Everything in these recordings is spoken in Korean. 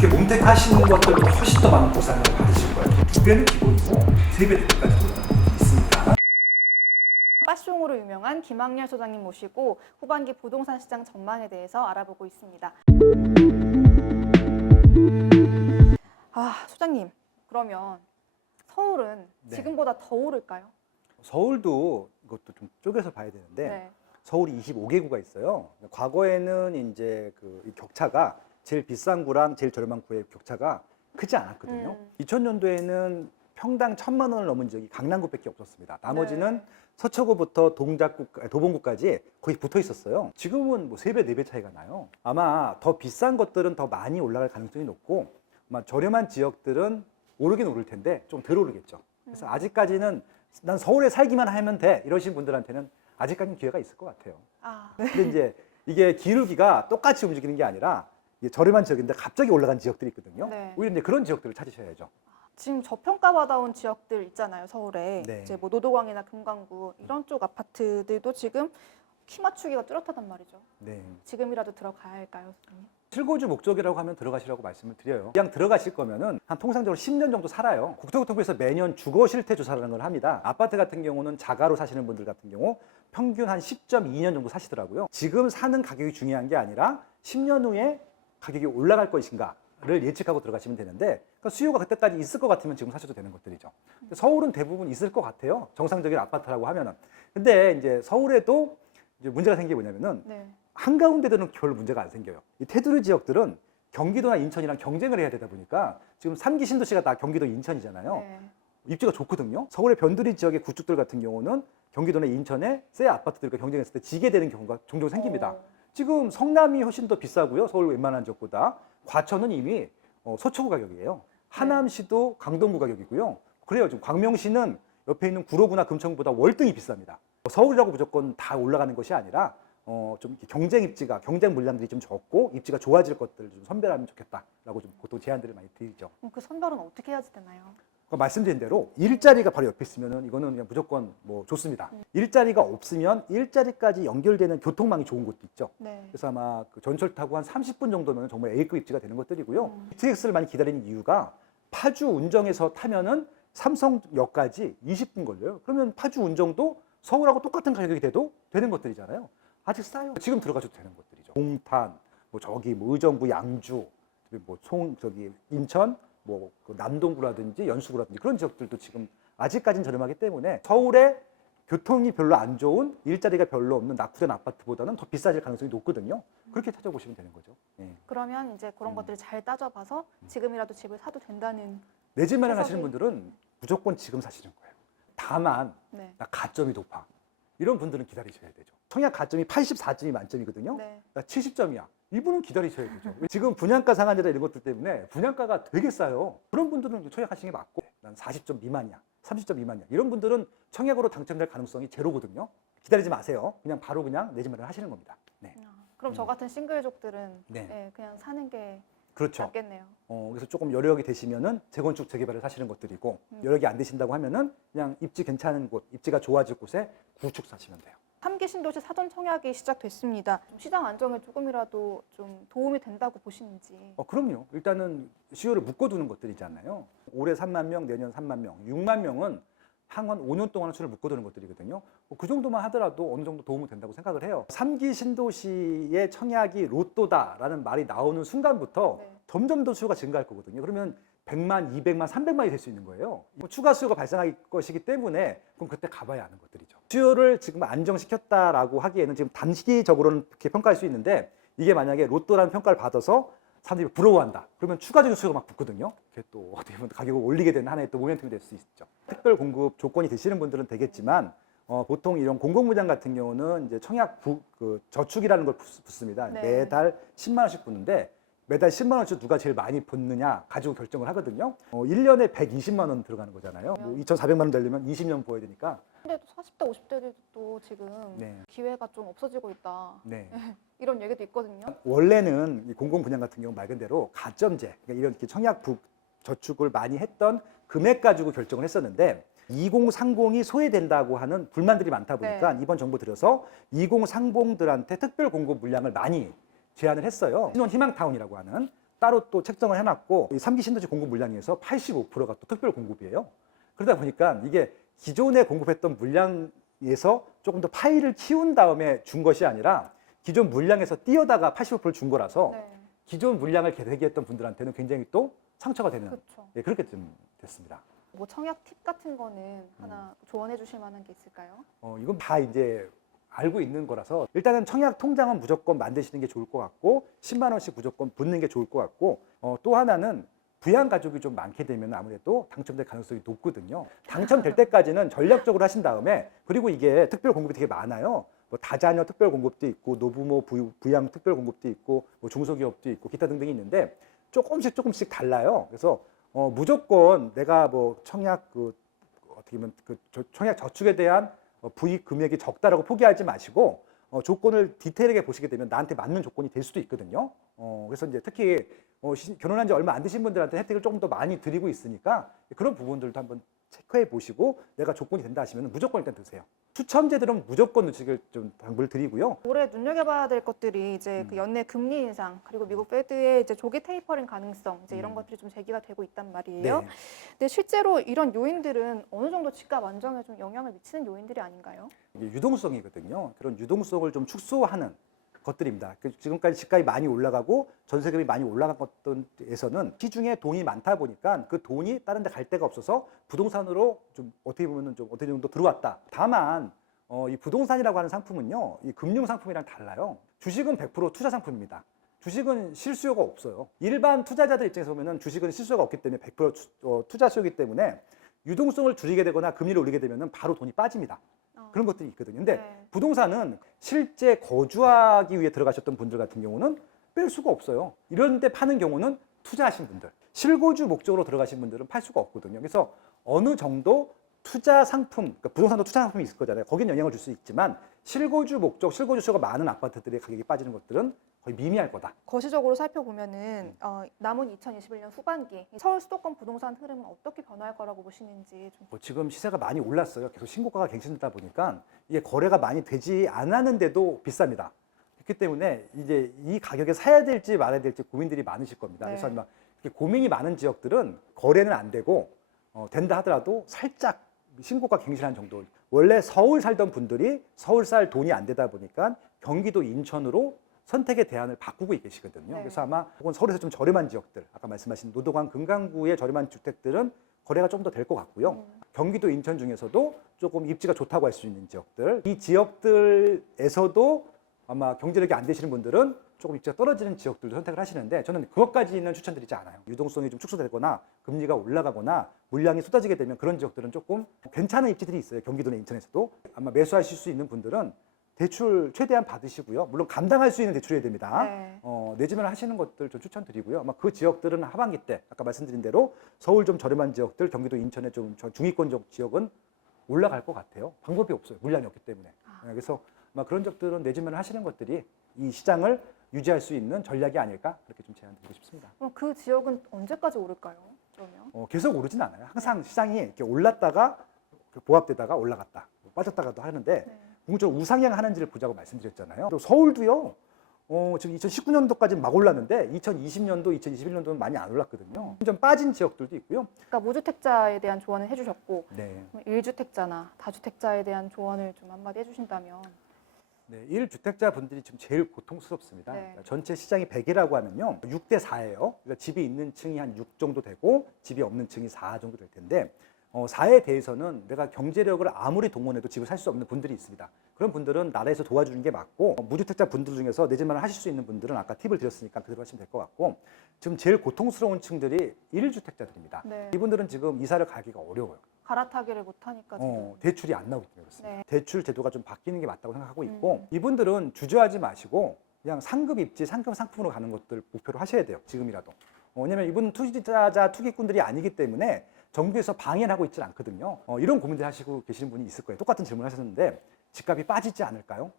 그렇게 몸택하시는 것들보다 훨씬 더 많은 보상을 받으실 거예요. 2배는 기본이고 3배 대가까지 돌아가는 게 있으니까. 빠숑으로 유명한 김학렬 소장님 모시고 후반기 부동산 시장 전망에 대해서 알아보고 있습니다. 소장님, 그러면 서울은 네. 지금보다 더 오를까요? 서울도 이것도 좀 쪼개서 봐야 되는데 네. 서울이 25개구가 있어요. 과거에는 이제 이 격차가 제일 비싼 구랑 제일 저렴한 구의 격차가 크지 않았거든요. 2000년도에는 평당 1,000만 원을 넘은 지역이 강남구밖에 없었습니다. 나머지는 네. 서초구부터 도봉구까지 거의 붙어 있었어요. 지금은 뭐 3배, 4배 차이가 나요. 아마 더 비싼 것들은 더 많이 올라갈 가능성이 높고 아마 저렴한 지역들은 오르긴 오를 텐데 좀 덜 오르겠죠. 그래서 아직까지는 난 서울에 살기만 하면 돼 이러신 분들한테는 아직까지는 기회가 있을 것 같아요. 네. 근데 이제 이게 기울기가 똑같이 움직이는 게 아니라 이게 저렴한 지역인데 갑자기 올라간 지역들이 있거든요. 네. 오히려 이제 그런 지역들을 찾으셔야죠. 지금 저평가받아온 지역들 있잖아요, 서울에. 네. 이제 뭐 노도광이나 금강구 이런 쪽 아파트들도 지금 키 맞추기가 뚜렷하단 말이죠. 네. 지금이라도 들어가야 할까요, 선생님? 실거주 목적이라고 하면 들어가시라고 말씀을 드려요. 그냥 들어가실 거면은 한 통상적으로 10년 정도 살아요. 국토교통부에서 매년 주거 실태 조사라는 걸 합니다. 아파트 같은 경우는 자가로 사시는 분들 같은 경우 평균 한 10.2년 정도 사시더라고요. 지금 사는 가격이 중요한 게 아니라 10년 후에 가격이 올라갈 것인가를 예측하고 들어가시면 되는데 그러니까 수요가 그때까지 있을 것 같으면 지금 사셔도 되는 것들이죠. 서울은 대부분 있을 것 같아요. 정상적인 아파트라고 하면은. 근데 이제 서울에도 이제 문제가 생긴 게 뭐냐면은 네. 한가운데들은 별로 문제가 안 생겨요. 이 테두리 지역들은 경기도나 인천이랑 경쟁을 해야 되다 보니까 지금 3기 신도시가 다 경기도 인천이잖아요. 네. 입지가 좋거든요. 서울의 변두리 지역의 구축들 같은 경우는 경기도나 인천의 새 아파트들과 경쟁했을 때 지게 되는 경우가 종종 생깁니다. 지금 성남이 훨씬 더 비싸고요. 서울 웬만한 지역보다. 과천은 이미 서초구 가격이에요. 하남시도 강동구 가격이고요. 그래요. 지금 광명시는 옆에 있는 구로구나 금천구보다 월등히 비쌉니다. 서울이라고 무조건 다 올라가는 것이 아니라 좀 경쟁 입지가 경쟁 물량들이 좀 적고 입지가 좋아질 것들을 좀 선별하면 좋겠다라고 좀 보통 제안들을 많이 드리죠. 그럼 그 선별은 어떻게 해야지 되나요? 말씀드린 대로 일자리가 바로 옆에 있으면은 이거는 그냥 무조건 뭐 좋습니다. 일자리가 없으면 일자리까지 연결되는 교통망이 좋은 곳도 있죠. 네. 그래서 아마 그 전철 타고 한 30분 정도면 정말 A급 입지가 되는 것들이고요. BTX를 많이 기다리는 이유가 파주 운정에서 타면은 삼성역까지 20분 걸려요. 그러면 파주 운정도 서울하고 똑같은 가격이 돼도 되는 것들이잖아요. 아직 싸요. 지금 들어가셔도 되는 것들이죠. 동탄, 뭐 저기 뭐 의정부, 양주, 뭐 인천, 그 남동구라든지 연수구라든지 그런 지역들도 지금 아직까지는 저렴하기 때문에 서울에 교통이 별로 안 좋은 일자리가 별로 없는 낙후된 아파트보다는 더 비싸질 가능성이 높거든요. 그렇게 찾아보시면 되는 거죠. 예. 그러면 이제 그런 것들을 잘 따져봐서 지금이라도 집을 사도 된다는. 내 집 마련하시는 해석이- 분들은 무조건 지금 사시는 거예요. 다만 네. 나 가점이 높아. 이런 분들은 기다리셔야 되죠. 청약 가점이 84점이 만점이거든요. 네. 나 70점이야. 이분은 기다리셔야 되죠. 지금 분양가 상한제다 이런 것들 때문에 분양가가 되게 싸요. 그런 분들은 청약하시는 게 맞고 난 40점 미만이야. 30점 미만이야. 이런 분들은 청약으로 당첨될 가능성이 제로거든요. 기다리지 마세요. 그냥 바로 그냥 내 집 마련 하시는 겁니다. 네. 그럼 저 같은 싱글족들은 네. 그냥 사는 게 그렇죠. 낫겠네요. 그래서 조금 여력이 되시면은 재건축 재개발을 사시는 것들이고 여력이 안 되신다고 하면은 그냥 입지 괜찮은 곳, 입지가 좋아질 곳에 구축 사시면 돼요. 3기 신도시 사전 청약이 시작됐습니다. 시장 안정에 조금이라도 좀 도움이 된다고 보시는지. 그럼요. 일단은 수요를 묶어두는 것들이잖아요. 올해 3만 명, 내년 3만 명, 6만 명은 향후 5년 동안 수요를 묶어두는 것들이거든요. 그 정도만 하더라도 어느 정도 도움이 된다고 생각을 해요. 3기 신도시의 청약이 로또다라는 말이 나오는 순간부터 네. 점점 더 수요가 증가할 거거든요. 그러면 100만, 200만, 300만이 될 수 있는 거예요. 추가 수요가 발생할 것이기 때문에 그럼 그때 가봐야 하는 것들이죠. 수요를 지금 안정시켰다라고 하기에는 지금 단기적으로는 그렇게 평가할 수 있는데 이게 만약에 로또라는 평가를 받아서 사람들이 부러워한다. 그러면 추가적인 수요가 막 붙거든요. 그게 또 어떻게 보면 가격을 올리게 되는 하나의 또 모멘텀이 될 수 있죠. 특별 공급 조건이 되시는 분들은 되겠지만 보통 이런 공공부장 같은 경우는 이제 청약 저축이라는 걸 붙습니다. 네. 매달 10만 원씩 붙는데 매달 10만 원씩 누가 제일 많이 붙느냐 가지고 결정을 하거든요. 1년에 120만 원 들어가는 거잖아요. 2,400만 원 되려면 20년 부어야 되니까. 근데 40대, 50대들도 지금 네. 기회가 좀 없어지고 있다. 네. 이런 얘기도 있거든요. 원래는 이 공공분양 같은 경우 말 그대로 가점제, 그러니까 이런 청약 저축을 많이 했던 금액 가지고 결정을 했었는데 2030이 소외된다고 하는 불만들이 많다 보니까 이번 정부 들여서 2030들한테 특별 공급 물량을 많이 제안을 했어요. 신혼 희망타운이라고 하는 따로 또 책정을 해놨고 이 3기 신도시 공급 물량에서 85%가 또 특별 공급이에요. 그러다 보니까 이게 기존에 공급했던 물량에서 조금 더 파이를 키운 다음에 준 것이 아니라 기존 물량에서 띄어다가 85%를 준 거라서 네. 기존 물량을 대기했던 분들한테는 굉장히 또 상처가 되는 그렇죠. 예, 그렇게 좀 됐습니다. 뭐 청약 팁 같은 거는 하나 조언해 주실 만한 게 있을까요? 이건 다 이제 알고 있는 거라서 일단은 청약 통장은 무조건 만드시는 게 좋을 것 같고 10만 원씩 무조건 붓는 게 좋을 것 같고 또 하나는 부양 가족이 좀 많게 되면 아무래도 당첨될 가능성이 높거든요. 당첨될 때까지는 전략적으로 하신 다음에 그리고 이게 특별 공급이 되게 많아요. 뭐 다자녀 특별 공급도 있고 노부모 부양 특별 공급도 있고 뭐 중소기업도 있고 기타 등등이 있는데 조금씩 달라요. 그래서 무조건 내가 뭐 청약 어떻게 보면 청약 저축에 대한 부익 금액이 적다라고 포기하지 마시고 조건을 디테일하게 보시게 되면 나한테 맞는 조건이 될 수도 있거든요. 그래서 이제 특히 결혼한 지 얼마 안 되신 분들한테 혜택을 조금 더 많이 드리고 있으니까 그런 부분들도 한번 체크해 보시고 내가 조건이 된다 하시면 무조건 일단 드세요. 추첨제들은 무조건 넣으시길 좀 당부를 드리고요. 올해 눈여겨봐야 될 것들이 이제 그 연내 금리 인상 그리고 미국 페드의 이제 조기 테이퍼링 가능성 이제 이런 것들이 좀 제기가 되고 있단 말이에요. 네. 근데 실제로 이런 요인들은 어느 정도 집값 안정에 좀 영향을 미치는 요인들이 아닌가요? 이게 유동성이거든요. 그런 유동성을 좀 축소하는 것들입니다. 지금까지 집값이 많이 올라가고 전세금이 많이 올라간 것들에서는 시중에 돈이 많다 보니까 그 돈이 다른 데 갈 데가 없어서 부동산으로 좀 어떻게 보면 좀 어느 정도 들어왔다. 다만 이 부동산이라고 하는 상품은요, 이 금융 상품이랑 달라요. 주식은 100% 투자 상품입니다. 주식은 실수요가 없어요. 일반 투자자들 입장에서 보면은 주식은 실수요가 없기 때문에 100% 투자 수요이기 때문에 유동성을 줄이게 되거나 금리를 올리게 되면은 바로 돈이 빠집니다. 그런 것들이 있거든요. 근데 네. 부동산은 실제 거주하기 위해 들어가셨던 분들 같은 경우는 뺄 수가 없어요. 이런 데 파는 경우는 투자하신 분들, 실거주 목적으로 들어가신 분들은 팔 수가 없거든요. 그래서 어느 정도 투자 상품, 그러니까 부동산도 투자 상품이 있을 거잖아요. 거긴 영향을 줄 수 있지만 실거주 목적, 실거주 수가 많은 아파트들의 가격이 빠지는 것들은 거의 미미할 거다. 거시적으로 살펴보면은 남은 2021년 후반기 서울 수도권 부동산 흐름은 어떻게 변화할 거라고 보시는지 좀. 지금 시세가 많이 올랐어요. 계속 신고가가 갱신되다 보니까 이게 거래가 많이 되지 않았는데도 비쌉니다. 그렇기 때문에 이제 이 가격에 사야 될지 말아야 될지 고민들이 많으실 겁니다. 네. 그래서 아마 고민이 많은 지역들은 거래는 안 되고 된다 하더라도 살짝 신고가 갱신한 정도. 원래 서울 살던 분들이 서울 살 돈이 안 되다 보니까 경기도 인천으로 선택의 대안을 바꾸고 계시거든요. 네. 그래서 아마 혹은 서울에서 좀 저렴한 지역들, 아까 말씀하신 노도강 금강구의 저렴한 주택들은 거래가 좀 더 될 것 같고요. 경기도 인천 중에서도 조금 입지가 좋다고 할 수 있는 지역들, 이 지역들에서도 아마 경제력이 안 되시는 분들은 조금 입지가 떨어지는 지역들도 선택을 하시는데 저는 그것까지는 추천드리지 않아요. 유동성이 좀 축소되거나 금리가 올라가거나 물량이 쏟아지게 되면 그런 지역들은 조금 괜찮은 입지들이 있어요. 경기도나 인천에서도. 아마 매수하실 수 있는 분들은 대출 최대한 받으시고요. 물론 감당할 수 있는 대출이어야 됩니다. 네. 내지면 하시는 것들 좀 추천드리고요. 아마 그 지역들은 하반기 때 아까 말씀드린 대로 서울 좀 저렴한 지역들, 경기도 인천의 좀 중위권적 지역은 올라갈 것 같아요. 방법이 없어요. 물량이 없기 때문에. 그래서 아마 그런 지역들은 내지면 하시는 것들이 이 시장을 유지할 수 있는 전략이 아닐까 그렇게 좀 제안드리고 싶습니다. 그럼 그 지역은 언제까지 오를까요? 그러면? 계속 오르진 않아요. 항상 시장이 이렇게 올랐다가 보합되다가 올라갔다, 빠졌다가도 하는데 네. 궁극적으로 우상향 하는지를 보자고 말씀드렸잖아요. 또 서울도요. 지금 2019년도까지 막 올랐는데 2020년도, 2021년도는 많이 안 올랐거든요. 좀 빠진 지역들도 있고요. 그러니까 무주택자에 대한 조언을 해주셨고 네. 1주택자나 다주택자에 대한 조언을 좀 한마디 해주신다면. 네, 1주택자 분들이 지금 제일 고통스럽습니다. 네. 그러니까 전체 시장이 100이라고 하면요. 6대 4예요. 그러니까 집이 있는 층이 한 6 정도 되고 집이 없는 층이 4 정도 될 텐데 4에 대해서는 내가 경제력을 아무리 동원해도 집을 살 수 없는 분들이 있습니다. 그런 분들은 나라에서 도와주는 게 맞고 무주택자 분들 중에서 내 집만을 하실 수 있는 분들은 아까 팁을 드렸으니까 그대로 하시면 될 것 같고 지금 제일 고통스러운 층들이 1주택자들입니다. 네. 이분들은 지금 이사를 가기가 어려워요. 갈아타기를 못하니까 지금. 대출이 안 나오기 때문에 그렇습니다. 네. 대출 제도가 좀 바뀌는 게 맞다고 생각하고 있고 이분들은 주저하지 마시고 그냥 상급 입지, 상급 상품으로 가는 것들 목표로 하셔야 돼요. 지금이라도. 왜냐하면 이분 투자자, 투기꾼들이 아니기 때문에 정부에서 방해하고 있지 않거든요. 이런 고민들 하시고 계시는 분이 있을 거예요. 똑같은 질문을 하셨는데 집값이 빠지지 않을까요?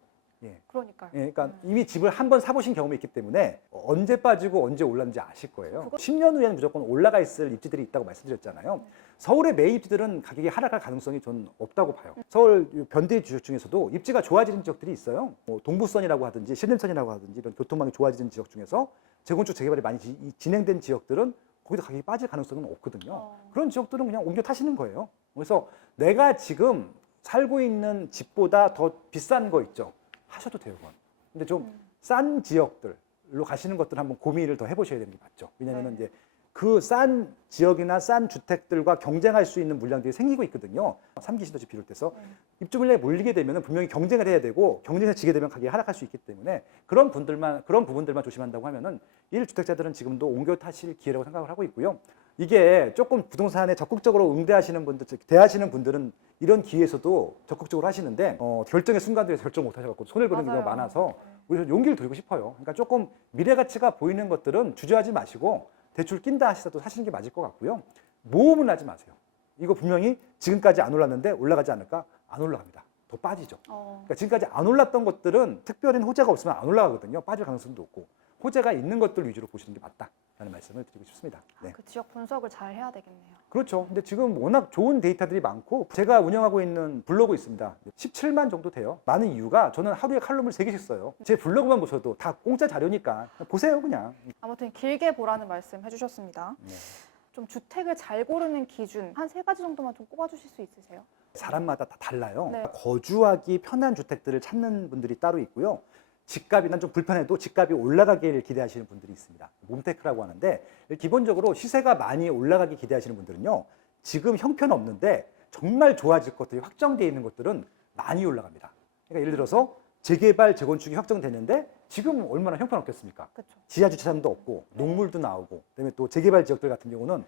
예. 그러니까요. 예, 그러니까 이미 집을 한 번 사보신 경험이 있기 때문에 언제 빠지고 언제 올랐는지 아실 거예요. 10년 후에는 무조건 올라가 있을 입지들이 있다고 말씀드렸잖아요. 서울의 매 입지들은 가격이 하락할 가능성이 전 없다고 봐요. 서울 변대 지역 중에서도 입지가 좋아지는 지역들이 있어요. 뭐 동부선이라고 하든지 신림선이라고 하든지 이런 교통망이 좋아지는 지역 중에서 재건축 재개발이 많이 진행된 지역들은 거기도 가격이 빠질 가능성은 없거든요. 그런 지역들은 그냥 옮겨 타시는 거예요. 그래서 내가 지금 살고 있는 집보다 더 비싼 거 있죠. 하셔도 돼요, 그건. 근데 좀 싼 지역들로 가시는 것들 한번 고민을 더 해보셔야 되는 게 맞죠. 왜냐하면 이제 그 싼 지역이나 싼 주택들과 경쟁할 수 있는 물량들이 생기고 있거든요. 3기 신도시 비롯해서 입주 물량에 몰리게 되면 분명히 경쟁을 해야 되고 경쟁에서 지게 되면 가격이 하락할 수 있기 때문에 그런 부분들만 조심한다고 하면은 1주택자들은 지금도 옮겨 타실 기회라고 생각을 하고 있고요. 이게 조금 부동산에 적극적으로 응대하시는 분들, 대하시는 분들은 이런 기회에서도 적극적으로 하시는데 결정의 순간들에 결정 못 하셔갖고 손해를 보는 경우가 많아서 우리 용기를 드리고 싶어요. 그러니까 조금 미래 가치가 보이는 것들은 주저하지 마시고 대출 낀다 하시더라도 사시는 게 맞을 것 같고요. 모험은 하지 마세요. 이거 분명히 지금까지 안 올랐는데 올라가지 않을까? 안 올라갑니다. 더 빠지죠. 그러니까 지금까지 안 올랐던 것들은 특별한 호재가 없으면 안 올라가거든요. 빠질 가능성도 없고 호재가 있는 것들 위주로 보시는 게 맞다라는 말씀을 드리고 싶습니다. 네. 그 지역 분석을 잘 해야 되겠네요. 그렇죠. 근데 지금 워낙 좋은 데이터들이 많고 제가 운영하고 있는 블로그 있습니다. 17만 정도 돼요. 많은 이유가 저는 하루에 칼럼을 3개씩 써요. 제 블로그만 보셔도 다 공짜 자료니까 보세요 그냥. 아무튼 길게 보라는 말씀 해주셨습니다. 네. 좀 주택을 잘 고르는 기준 한 3가지 정도만 좀 꼽아주실 수 있으세요? 사람마다 다 달라요. 네. 거주하기 편한 주택들을 찾는 분들이 따로 있고요. 집값이 난 좀 불편해도 집값이 올라가기를 기대하시는 분들이 있습니다. 몬테크라고 하는데 기본적으로 시세가 많이 올라가기 기대하시는 분들은요. 지금 형편없는데 정말 좋아질 것들이 확정되어 있는 것들은 많이 올라갑니다. 그러니까 예를 들어서 재개발, 재건축이 확정됐는데 지금 얼마나 형편없겠습니까? 그렇죠. 지하 주차장도 없고 농물도 나오고 그다음에 또 재개발 지역들 같은 경우는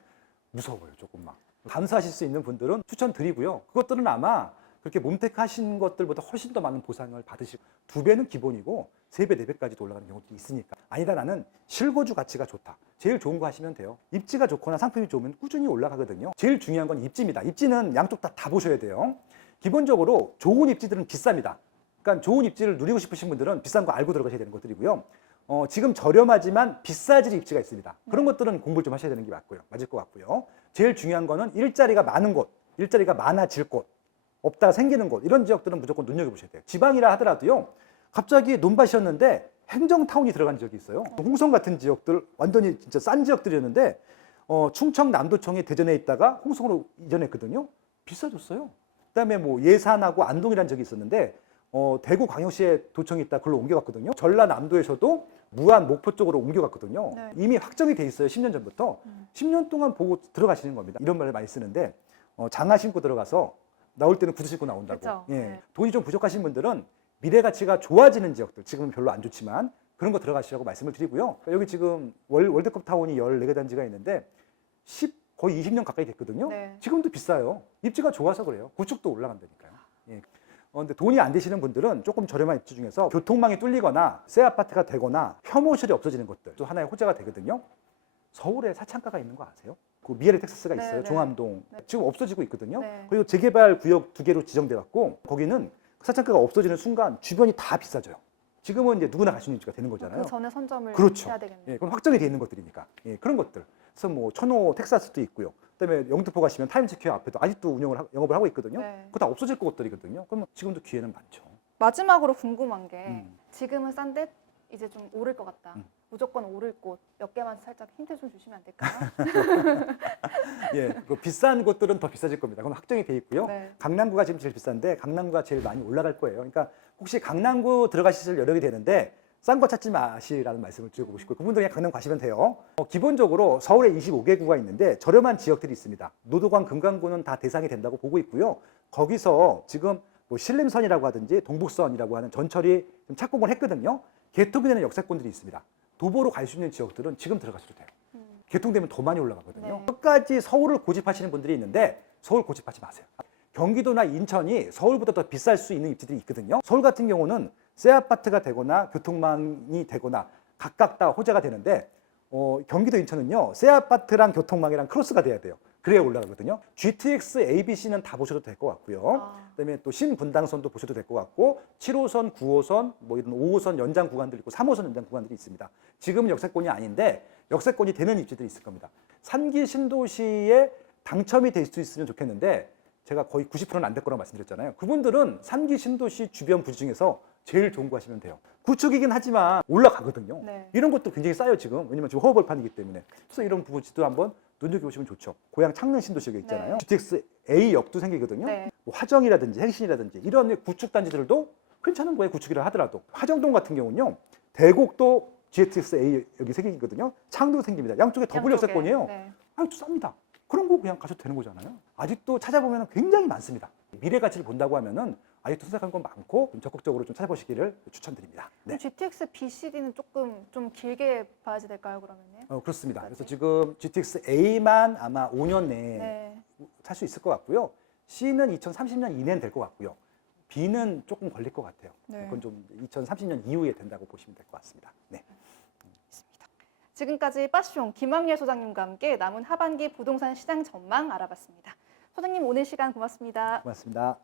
무서워요. 조금만. 감수하실 수 있는 분들은 추천드리고요. 그것들은 아마 그렇게 몬테크 하신 것들보다 훨씬 더 많은 보상을 받으시고 2배는 기본이고 3배, 4배까지도 올라가는 경우도 있으니까 아니다 나는 실거주 가치가 좋다. 제일 좋은 거 하시면 돼요. 입지가 좋거나 상품이 좋으면 꾸준히 올라가거든요. 제일 중요한 건 입지입니다. 입지는 양쪽 다 보셔야 돼요. 기본적으로 좋은 입지들은 비쌉니다. 그러니까 좋은 입지를 누리고 싶으신 분들은 비싼 거 알고 들어가셔야 되는 것들이고요. 지금 저렴하지만 비싸질 입지가 있습니다. 그런 것들은 공부를 좀 하셔야 되는 게 맞을 것 같고요. 제일 중요한 거는 일자리가 많은 곳, 일자리가 많아질 곳, 없다가 생기는 곳 이런 지역들은 무조건 눈여겨보셔야 돼요. 지방이라 하더라도요. 갑자기 논밭이었는데 행정타운이 들어간 지역이 있어요. 홍성 같은 지역들 완전히 진짜 싼 지역들이었는데 충청 남도청이 대전에 있다가 홍성으로 이전했거든요. 비싸졌어요. 그다음에 뭐 예산하고 안동이라는 지역이 있었는데 대구 광역시에 도청이 있다 그걸로 옮겨갔거든요. 전라남도에서도 무안 목포 쪽으로 옮겨갔거든요. 네. 이미 확정이 돼 있어요. 10년 전부터. 10년 동안 보고 들어가시는 겁니다. 이런 말을 많이 쓰는데 장화 신고 들어가서 나올 때는 구두 신고 나온다고. 그쵸. 예. 네. 돈이 좀 부족하신 분들은 미래 가치가 좋아지는 지역들, 지금은 별로 안 좋지만 그런 거 들어가시라고 말씀을 드리고요. 여기 지금 월드컵 타운이 14개 단지가 있는데 거의 20년 가까이 됐거든요. 네. 지금도 비싸요. 입지가 좋아서 그래요. 구축도 올라간다니까요. 예. 근데 돈이 안 되시는 분들은 조금 저렴한 입지 중에서 교통망이 뚫리거나 새 아파트가 되거나 혐오실이 없어지는 것들 또 하나의 호재가 되거든요. 서울에 사창가가 있는 거 아세요? 그 미에르 텍사스가 있어요. 네, 네. 종암동. 네. 지금 없어지고 있거든요. 네. 그리고 재개발 구역 2개로 지정돼 갖고 거기는 사창가가 없어지는 순간 주변이 다 비싸져요. 지금은 이제 누구나 갈 수 있는 입지가 되는 거잖아요. 그 전에 선점을 그렇죠. 해야 되겠네요. 예, 그건 확정이 돼 있는 것들이니까. 예, 그런 것들. 그래서 뭐 천호 텍사스도 있고요. 그다음에 영등포 가시면 타임스퀘어 앞에도 아직도 영업을 하고 있거든요. 네. 그거 다 없어질 것들이거든요. 그러면 지금도 기회는 많죠. 마지막으로 궁금한 게 음. 지금은 싼데 이제 좀 오를 것 같다. 무조건 오를 곳 몇 개만 살짝 힌트 좀 주시면 안 될까요? 예, 그 비싼 곳들은 더 비싸질 겁니다. 그건 확정이 돼 있고요. 네. 강남구가 지금 제일 비싼데 강남구가 제일 많이 올라갈 거예요. 그러니까 혹시 강남구 들어가실 여력이 되는데 싼 거 찾지 마시라는 말씀을 드리고 싶고 그분들 그냥 강남 가시면 돼요. 기본적으로 서울에 25개 구가 있는데 저렴한 지역들이 있습니다. 노도관, 금강구는 다 대상이 된다고 보고 있고요. 거기서 지금 뭐 신림선이라고 하든지 동북선이라고 하는 전철이 좀 착공을 했거든요. 개통되는 역세권들이 있습니다. 도보로 갈 수 있는 지역들은 지금 들어가셔도 돼요. 개통되면 더 많이 올라가거든요. 네. 끝까지 서울을 고집하시는 분들이 있는데 서울 고집하지 마세요. 경기도나 인천이 서울보다 더 비쌀 수 있는 입지들이 있거든요. 서울 같은 경우는 새 아파트가 되거나 교통망이 되거나 각각 다 호재가 되는데 경기도 인천은요. 새 아파트랑 교통망이랑 크로스가 돼야 돼요. 그래야 올라가거든요. GTX ABC는 다 보셔도 될 것 같고요. 아, 그다음에 또 신분당선도 보셔도 될 것 같고 7호선, 9호선, 뭐 이런 5호선 연장 구간들 있고 3호선 연장 구간들이 있습니다. 지금은 역세권이 아닌데 역세권이 되는 입지들이 있을 겁니다. 3기 신도시에 당첨이 될 수 있으면 좋겠는데 제가 거의 90%는 안 될 거라고 말씀드렸잖아요. 그분들은 3기 신도시 주변 부지 중에서 제일 좋은 거 하시면 돼요. 구축이긴 하지만 올라가거든요. 네. 이런 것도 굉장히 싸요 지금. 왜냐면 지금 허허벌판이기 때문에. 그래서 이런 부지도 한번 눈여겨보시면 좋죠. 고향 창릉 신도시가 있잖아요. 네. GTX A역도 생기거든요. 네. 뭐 화정이라든지 행신이라든지 이런 구축 단지들도 괜찮은 거예요. 구축이라 하더라도. 화정동 같은 경우는요. 대곡도 GTX A역이 생기거든요. 창도 생깁니다. 양쪽에 더블 양쪽에. 역세권이에요. 네. 아니 또 쌉니다. 그런 거 그냥 가셔도 되는 거잖아요. 아직도 찾아보면 굉장히 많습니다. 미래 가치를 본다고 하면은 아직도 생각한 건 많고 좀 적극적으로 좀 찾아보시기를 추천드립니다. 네. GTX BCD는 조금 좀 길게 봐야지 될까요, 그러면요? 그렇습니다. 그래서 지금 GTX A만 아마 5년 내에 네. 살 수 있을 것 같고요. C는 2030년 이내는 될 것 같고요. B는 조금 걸릴 것 같아요. 네. 그건 좀 2030년 이후에 된다고 보시면 될 것 같습니다. 네. 지금까지 빠숑 김학렬 소장님과 함께 남은 하반기 부동산 시장 전망 알아봤습니다. 소장님 오늘 시간 고맙습니다. 고맙습니다.